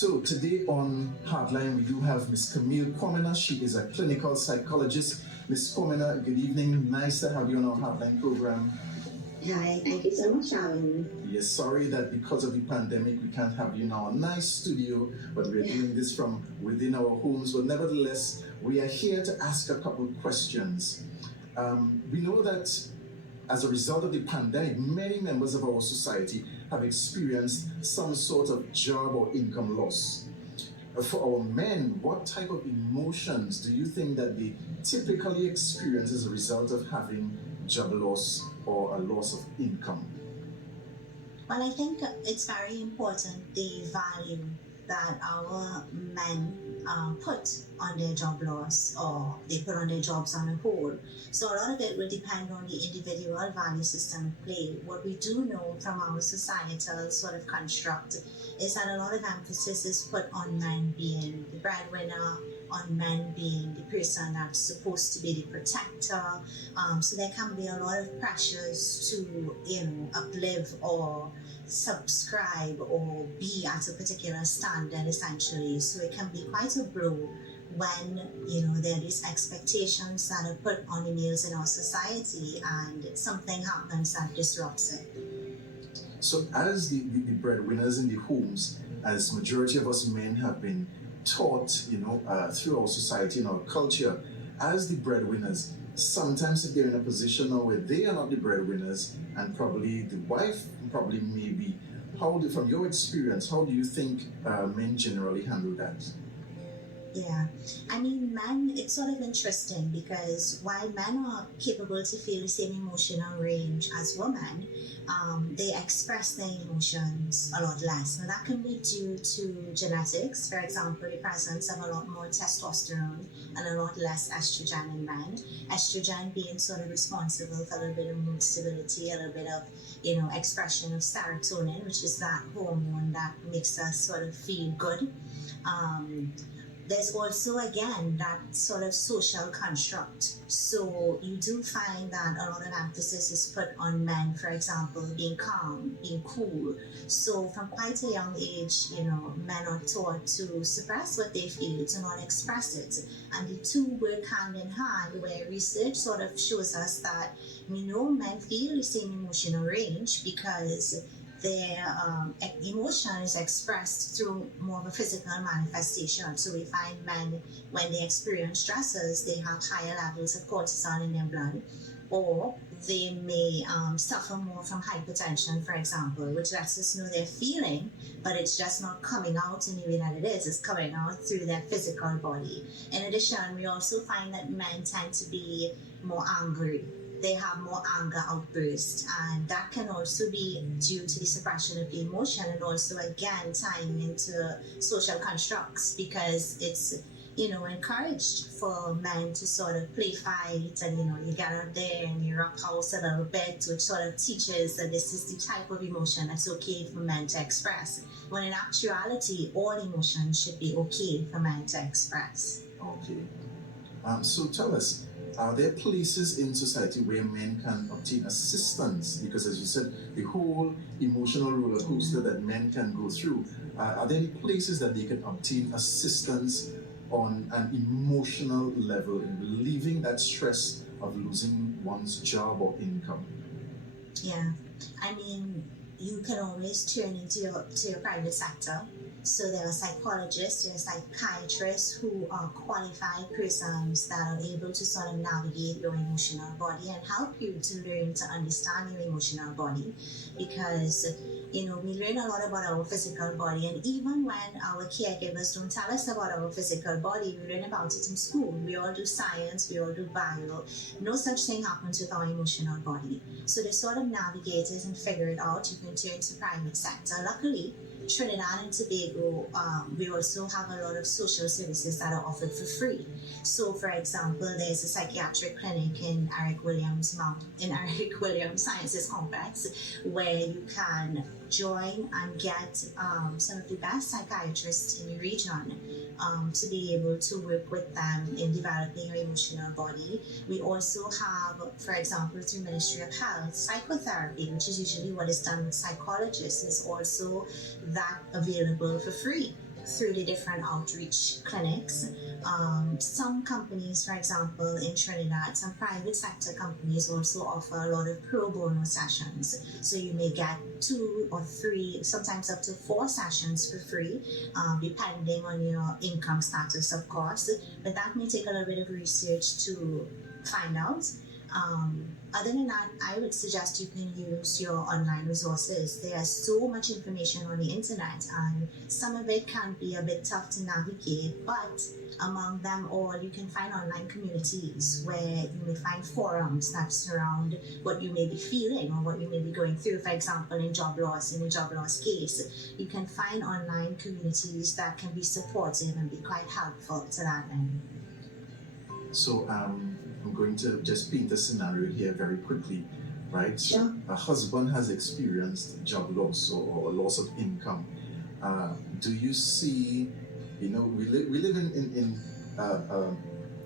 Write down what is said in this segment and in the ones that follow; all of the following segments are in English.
So today on Heartline, we do have Miss Camille Quamina. She is a clinical psychologist. Miss Quamina, good evening. Nice to have you on our Heartline program. Hi, thank you so much, Alan. Yes, sorry that because of the pandemic, we can't have you in our nice studio, but we're doing this from within our homes. But nevertheless, we are here to ask a couple questions. We know that as a result of the pandemic, many members of our society have experienced some sort of job or income loss. For our men, what type of emotions do you think that they typically experience as a result of having job loss or a loss of income? Well, I think it's very important the value that our men put on their job loss, or they put on their jobs on a whole. So a lot of it will depend on the individual value system at play. What we do know from our societal sort of construct is that a lot of emphasis is put on men being the breadwinner, on men being the person that's supposed to be the protector. So there can be a lot of pressures to, uplift or subscribe or be at a particular standard, essentially. So it can be quite a blow when there are these expectations that are put on the males in our society, and something happens that disrupts it. So as the breadwinners in the homes, as majority of us men have been taught, through our society and our culture, as the breadwinners, sometimes if they're in a position now where they are not the breadwinners and probably the wife probably maybe, from your experience, how do you think men generally handle that? Yeah, I mean, men, it's sort of interesting because while men are capable to feel the same emotional range as women, they express their emotions a lot less. Now, that can be due to genetics, for example, the presence of a lot more testosterone and a lot less estrogen in men. Estrogen being sort of responsible for a little bit of mood stability, a little bit of, expression of serotonin, which is that hormone that makes us sort of feel good. There's also, again, that sort of social construct. So you do find that a lot of emphasis is put on men, for example, being calm, being cool. So from quite a young age, men are taught to suppress what they feel, to not express it. And the two work hand in hand, where research sort of shows us that we know men feel the same emotional range because their emotion is expressed through more of a physical manifestation. So we find men, when they experience stresses, they have higher levels of cortisol in their blood, or they may suffer more from hypertension, for example, which lets us know they're feeling, but it's just not coming out in the way that it is. It's coming out through their physical body. In addition, we also find that men tend to be more angry. They have more anger outbursts, and that can also be due to the suppression of the emotion, and also again tying into social constructs, because it's encouraged for men to sort of play fight, and you get out there and you rough house a little bit, which sort of teaches that this is the type of emotion that's okay for men to express, when in actuality all emotions should be okay for men to express. Okay. So tell us, are there places in society where men can obtain assistance? Because as you said, the whole emotional roller coaster that men can go through, are there any places that they can obtain assistance on an emotional level in relieving that stress of losing one's job or income? Yeah, I mean, you can always turn into your private sector. So there are psychologists, there are psychiatrists who are qualified persons that are able to sort of navigate your emotional body and help you to learn to understand your emotional body, because we learn a lot about our physical body, and even when our caregivers don't tell us about our physical body, we learn about it in school. We all do science, we all do bio. No such thing happens with our emotional body. So they sort of navigate it and figure it out. You can turn to private sector. Luckily, Trinidad and Tobago, we also have a lot of social services that are offered for free. So, for example, there's a psychiatric clinic in Eric Williams Sciences Complex, where you can join and get some of the best psychiatrists in the region to be able to work with them in developing your emotional body. We also have, for example, through Ministry of Health, psychotherapy, which is usually what is done with psychologists, is also that available for free. through the different outreach clinics. Some companies, for example, in Trinidad, some private sector companies also offer a lot of pro bono sessions. So you may get 2 or 3, sometimes up to 4 sessions for free, depending on your income status, of course. But that may take a little bit of research to find out. Other than that, I would suggest you can use your online resources. There's so much information on the internet, and some of it can be a bit tough to navigate, but among them all, you can find online communities where you may find forums that surround what you may be feeling or what you may be going through. For example, in a job loss case, you can find online communities that can be supportive and be quite helpful to that end. So I'm going to just paint a scenario here very quickly, right? Sure. A husband has experienced job loss or loss of income. Do you see, we live in a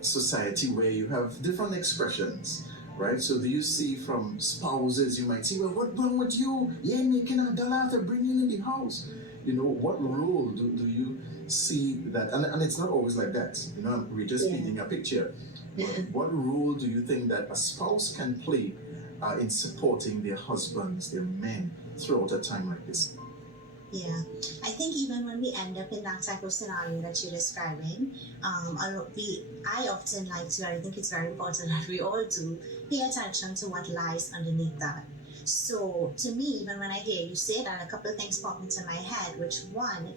society where you have different expressions, right? So do you see from spouses, you might say, well, what wrong with you? You ain't making $1 to bring you in the house. What role do you see that? And it's not always like that. We're just painting a picture. What role do you think that a spouse can play in supporting their husbands, their men, throughout a time like this? Yeah, I think even when we end up in that type of scenario that you're describing, I often like to, and I think it's very important that we all do, pay attention to what lies underneath that. So to me, even when I hear you say that, a couple of things pop into my head, which one,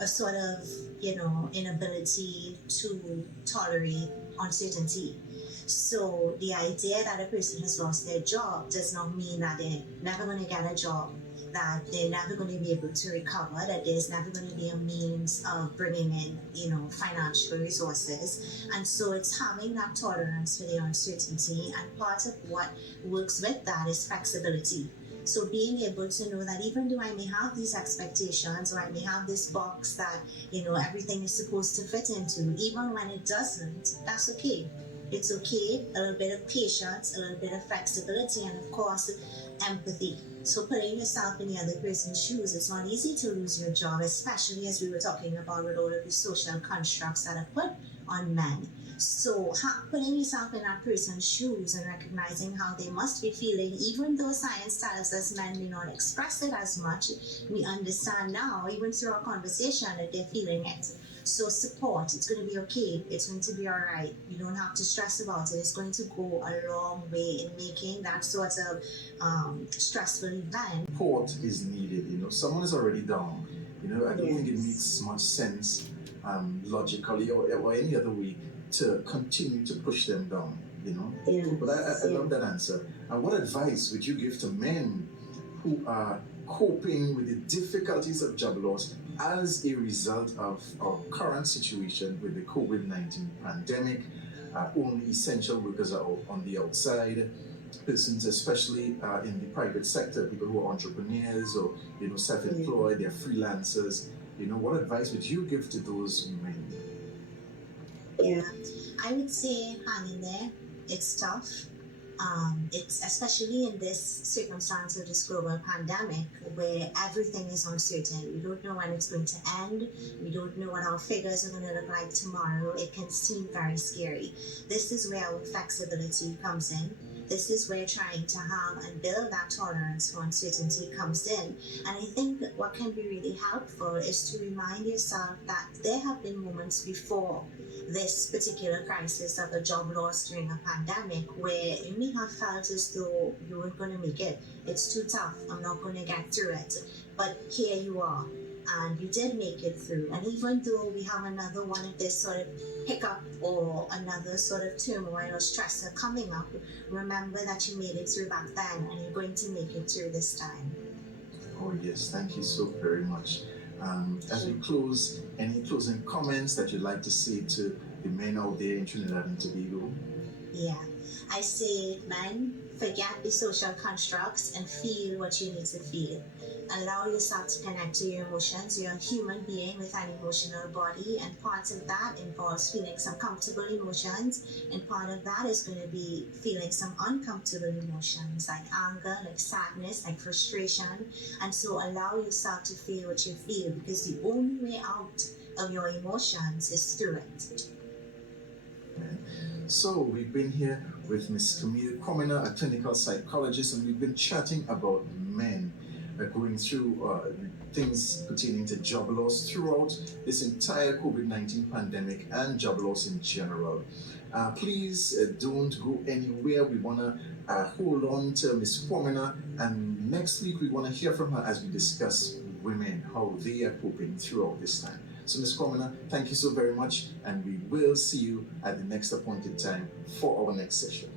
a sort of, inability to tolerate uncertainty. So the idea that a person has lost their job does not mean that they're never going to get a job, that they're never going to be able to recover, that there's never going to be a means of bringing in, financial resources. And so it's having that tolerance for the uncertainty, and part of what works with that is flexibility. So being able to know that even though I may have these expectations, or I may have this box that, everything is supposed to fit into, even when it doesn't, that's okay. It's okay, a little bit of patience, a little bit of flexibility, and of course, empathy. So putting yourself in the other person's shoes, it's not easy to lose your job, especially as we were talking about with all of the social constructs that are put on men. So putting yourself in that person's shoes and recognizing how they must be feeling, even though science tells us men may not express it as much, we understand now, even through our conversation, that they're feeling it. So support, it's going to be okay, it's going to be all right. You don't have to stress about it. It's going to go a long way in making that sort of stressful event. Support is needed, someone is already down. I don't think it makes much sense logically or any other way to continue to push them down, Yes. But I love that answer. And what advice would you give to men who are coping with the difficulties of job loss as a result of our current situation with the COVID-19 pandemic? Only essential workers are on the outside. Persons, especially in the private sector, people who are entrepreneurs or self-employed, they're freelancers. What advice would you give to those men? Yeah, I would say hang in there. It's tough. It's especially in this circumstance of this global pandemic where everything is uncertain. We don't know when it's going to end. We don't know what our figures are going to look like tomorrow. It can seem very scary. This is where our flexibility comes in. This is where trying to have and build that tolerance for uncertainty comes in. And I think what can be really helpful is to remind yourself that there have been moments before this particular crisis of a job loss during a pandemic where you may have felt as though you weren't going to make it. It's too tough. I'm not going to get through it. But here you are. And you did make it through. And even though we have another one of this sort of hiccup or another sort of turmoil or stressor coming up, remember that you made it through back then and you're going to make it through this time. Oh yes, thank you so very much. As we close, any closing comments that you'd like to say to the men out there in Trinidad and Tobago? Yeah. I say, man, forget the social constructs and feel what you need to feel. Allow yourself to connect to your emotions. You're a human being with an emotional body, and part of that involves feeling some comfortable emotions, and part of that is going to be feeling some uncomfortable emotions like anger, like sadness, like frustration. And so allow yourself to feel what you feel, because the only way out of your emotions is through it. So we've been here with Miss Camille Quamina, a clinical psychologist, and we've been chatting about men going through things pertaining to job loss throughout this entire COVID-19 pandemic and job loss in general. Please don't go anywhere. We want to hold on to Miss Quamina, and next week we want to hear from her as we discuss women, how they are coping throughout this time. So, Ms. Quamina, thank you so very much, and we will see you at the next appointed time for our next session.